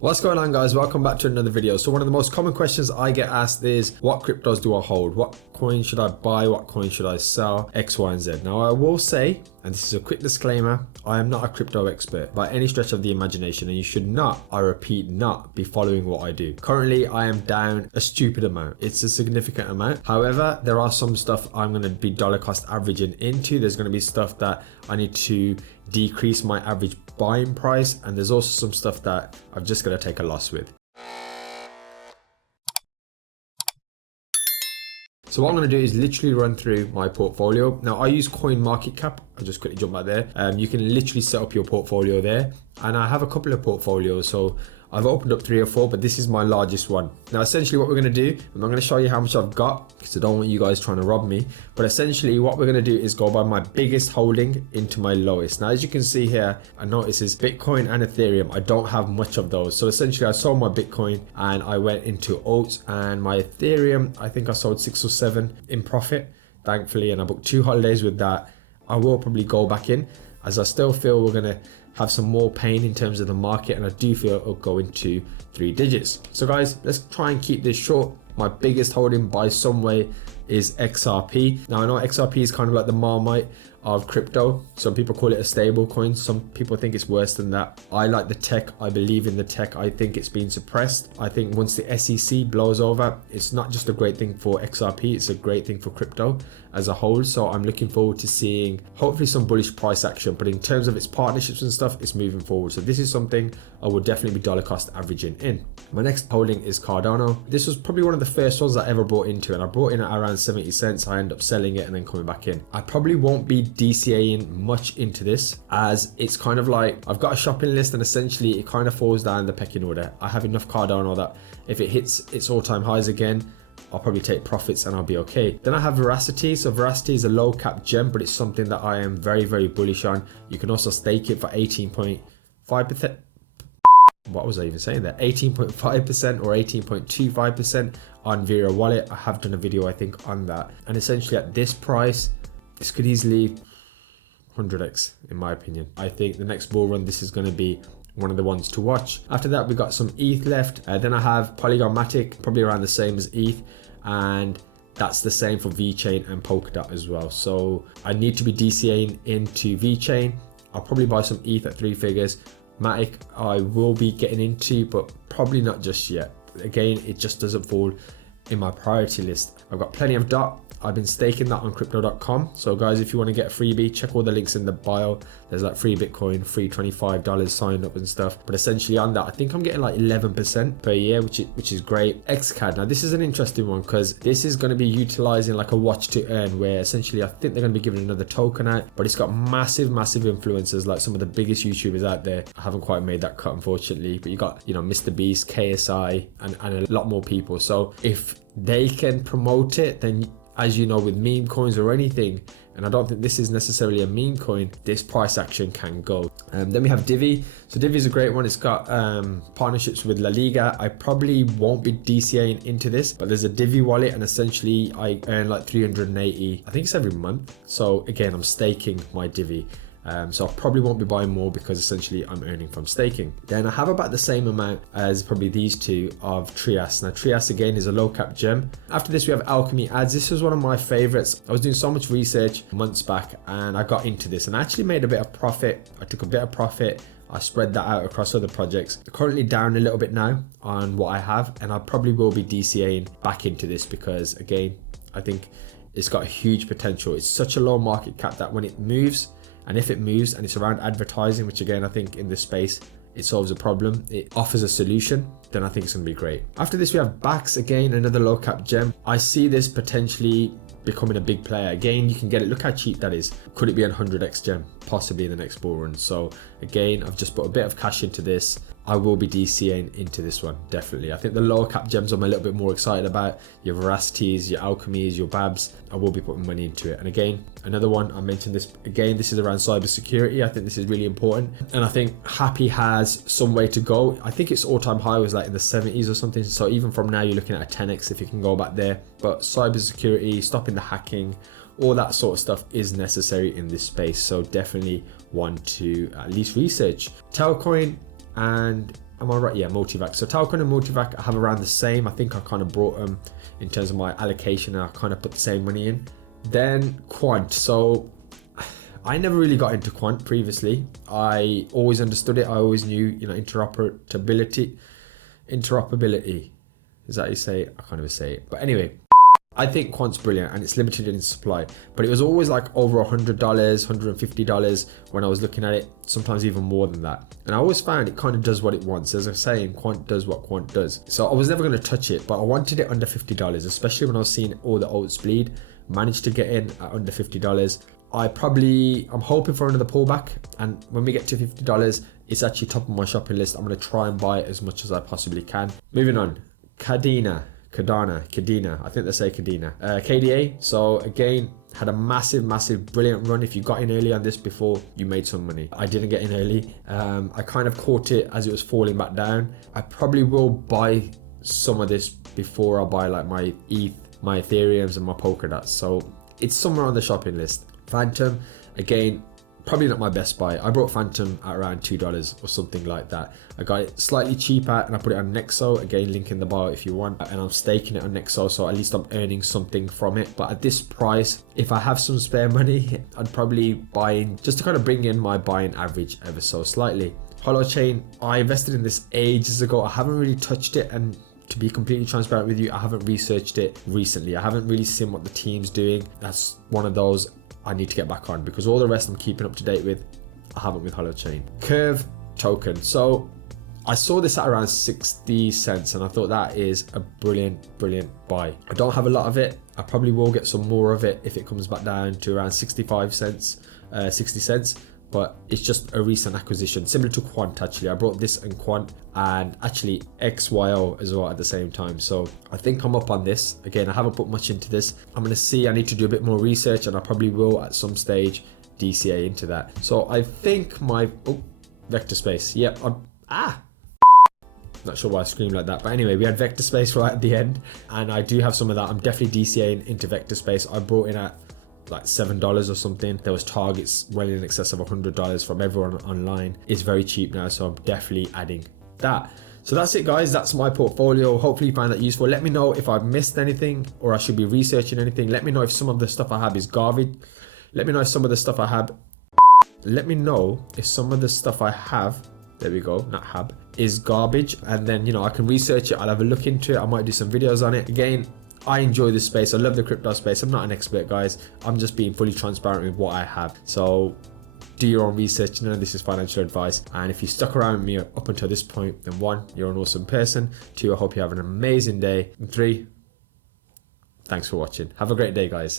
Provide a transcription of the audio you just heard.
What's going on, guys? Welcome back to another video. So one of the most common questions I get asked is, what cryptos do I hold? What coin should I buy? What coin should I sell? X, Y, and Z. Now I will say, and this is a quick disclaimer, I am not a crypto expert by any stretch of the imagination, and you should not, I repeat, not be following what I do. Currently, I am down a stupid amount. It's a significant amount. However, there are some stuff I'm going to be dollar cost averaging into. There's going to be stuff that I need to decrease my average buying price, and there's also some stuff that I've just got to take a loss with. So what I'm going to do is literally run through my portfolio. Now I use CoinMarketCap. I'll just quickly jump back there. You can literally set up your portfolio there, and I have a couple of portfolios. So I've opened up 3 or 4, but this is my largest one. Now essentially what we're going to do, I'm not going to show you how much I've got because I don't want you guys trying to rob me, but essentially what we're going to do is go by my biggest holding into my lowest. Now as you can see here, I notice is Bitcoin and Ethereum. I don't have much of those. So essentially I sold my Bitcoin and I went into alts, and my Ethereum, I think I sold 6 or 7 in profit, thankfully, and I booked 2 holidays with that. I will probably go back in as I still feel we're going to have some more pain in terms of the market, and I do feel it'll go into 3 digits. So guys, let's try and keep this short. My biggest holding by some way is XRP. Now I know XRP is kind of like the Marmite of crypto. Some people call it a stable coin. Some people think it's worse than that. I like the tech. I believe in the tech. I think it's been suppressed. I think once the SEC blows over, it's not just a great thing for XRP, it's a great thing for crypto as a whole. So I'm looking forward to seeing hopefully some bullish price action, but in terms of its partnerships and stuff, it's moving forward. So this is something I will definitely be dollar cost averaging in. My next holding is Cardano. This was probably one of the first ones I ever bought into, and I brought in at around 70 cents. I end up selling it and then coming back in. I probably won't be DCAing much into this, as it's kind of like I've got a shopping list, and essentially it kind of falls down the pecking order. I have enough Cardano that if it hits its all-time highs again, I'll probably take profits and I'll be okay. Then I have Veracity. So Veracity is a low cap gem, but it's something that I am very, very bullish on. You can also stake it for 18.5%. What was I even saying there? 18.5% or 18.25% on Vera Wallet. I have done a video, I think, on that. And essentially at this price, this could easily 100x in my opinion. I think the next bull run, this is going to be one of the ones to watch. After that, we got some ETH left. Then I have Polygonatic, probably around the same as ETH, and that's the same for VeChain and Polkadot as well. So I need to be DCAing into VeChain. I'll probably buy some ETH at 3 figures. Matic I will be getting into, but probably not just yet. Again, it just doesn't fall in my priority list. I've got plenty of DOT. I've been staking that on crypto.com. So guys, if you want to get a freebie, check all the links in the bio. There's like free Bitcoin, free $25 sign up and stuff. But essentially on that, I think I'm getting like 11% per year, which is great. XCAD. Now this is an interesting one because this is going to be utilizing like a watch to earn, where essentially I think they're going to be giving another token out, but it's got massive influencers like some of the biggest YouTubers out there. I haven't quite made that cut, unfortunately, but you got, you know, Mr. Beast, KSI, and a lot more people. So if they can promote it, then as you know, with meme coins or anything, and I don't think this is necessarily a meme coin, this price action can go. Then we have Divi. So Divi is a great one. It's got partnerships with La Liga. I probably won't be DCAing into this, but there's a Divi wallet, and essentially I earn like 380, I think it's every month. So again, I'm staking my Divi. So I probably won't be buying more because essentially I'm earning from staking. Then I have about the same amount as probably these two of Trias. Now Trias again is a low cap gem. After this we have Alchemy ads. This was one of my favorites. I was doing so much research months back and I got into this and I actually made a bit of profit. I took a bit of profit. I spread that out across other projects. Currently down a little bit now on what I have, and I probably will be DCAing back into this because again, I think it's got a huge potential. It's such a low market cap that when it moves, and if it moves and it's around advertising, which again, I think in this space, it solves a problem, it offers a solution, then I think it's gonna be great. After this, we have Bax, again, another low cap gem. I see this potentially becoming a big player. Again, you can get it, look how cheap that is. Could it be a 100x gem? Possibly in the next bull run. So again, I've just put a bit of cash into this. I will be DCAing into this one, definitely. I think the lower cap gems I'm a little bit more excited about. Your Veracities, your Alchemies, your Babs, I will be putting money into it. And again, another one, I mentioned this, again, this is around cybersecurity. I think this is really important. And I think Happy has some way to go. I think its all-time high was like in the 70s or something. So even from now, you're looking at a 10x if you can go back there. But cybersecurity, stopping the hacking, all that sort of stuff is necessary in this space. So definitely one to at least research. Telcoin and Am I right? Yeah, multivac. So Talcon and multivac I have around the same. I think I kind of brought them in terms of my allocation, and I kind of put the same money in. Then Quant. So I never really got into Quant previously. I always understood it. I always knew, you know, interoperability. Is that how you say it? I can't even say it. But anyway, I think Quant's brilliant and it's limited in supply, but it was always like over $100, $150 when I was looking at it, sometimes even more than that. And I always found it kind of does what it wants. As I was saying, Quant does what Quant does. So I was never going to touch it, but I wanted it under $50, especially when I was seeing all the alts bleed. Managed to get in at under $50. I'm hoping for another pullback, and when we get to $50, it's actually top of my shopping list. I'm going to try and buy it as much as I possibly can. Moving on, Cardano, I think they say Cardano. KDA, so again, had a massive, brilliant run. If you got in early on this before, you made some money. I didn't get in early. I kind of caught it as it was falling back down. I probably will buy some of this before I buy like my ETH, my Ethereums and my Polkadots. So it's somewhere on the shopping list. Phantom, again, probably not my best buy. I bought Phantom at around $2 or something like that. I got it slightly cheaper and I put it on Nexo. Again, link in the bio if you want. And I'm staking it on Nexo, so at least I'm earning something from it. But at this price, if I have some spare money, I'd probably buy in just to kind of bring in my buying average ever so slightly. Holochain, I invested in this ages ago. I haven't really touched it, and to be completely transparent with you, I haven't researched it recently. I haven't really seen what the team's doing. That's one of those I need to get back on, because all the rest I'm keeping up to date with, I haven't with Holochain. Curve token. So I saw this at around 60 cents and I thought that is a brilliant buy. I don't have a lot of it. I probably will get some more of it if it comes back down to around 65 cents, 60 cents. But it's just a recent acquisition, similar to Quant actually. I brought this and Quant and actually XYO as well at the same time. So I think I'm up on this. Again, I haven't put much into this. I'm going to see, I need to do a bit more research, and I probably will at some stage DCA into that. So I think my, vector space. Yep, not sure why I screamed like that, but anyway, we had vector space right at the end, and I do have some of that. I'm definitely DCAing into vector space. I brought in at like $7 or something. There was targets well in excess of $100 from everyone online. It's very cheap now, so I'm definitely adding that. So that's it, guys. That's my portfolio. Hopefully you find that useful. Let me know if I've missed anything or I should be researching anything. Let me know if some of the stuff I have is garbage. Let me know if some of the stuff I have there we go, not have, is garbage, and then, you know, I can research it. I'll have a look into it. I might do some videos on it. Again, I enjoy this space. I love the crypto space. I'm not an expert, guys. I'm just being fully transparent with what I have. So do your own research. None of this is financial advice. And if you stuck around with me up until this point, then 1, you're an awesome person. 2, I hope you have an amazing day. And 3, thanks for watching. Have a great day, guys.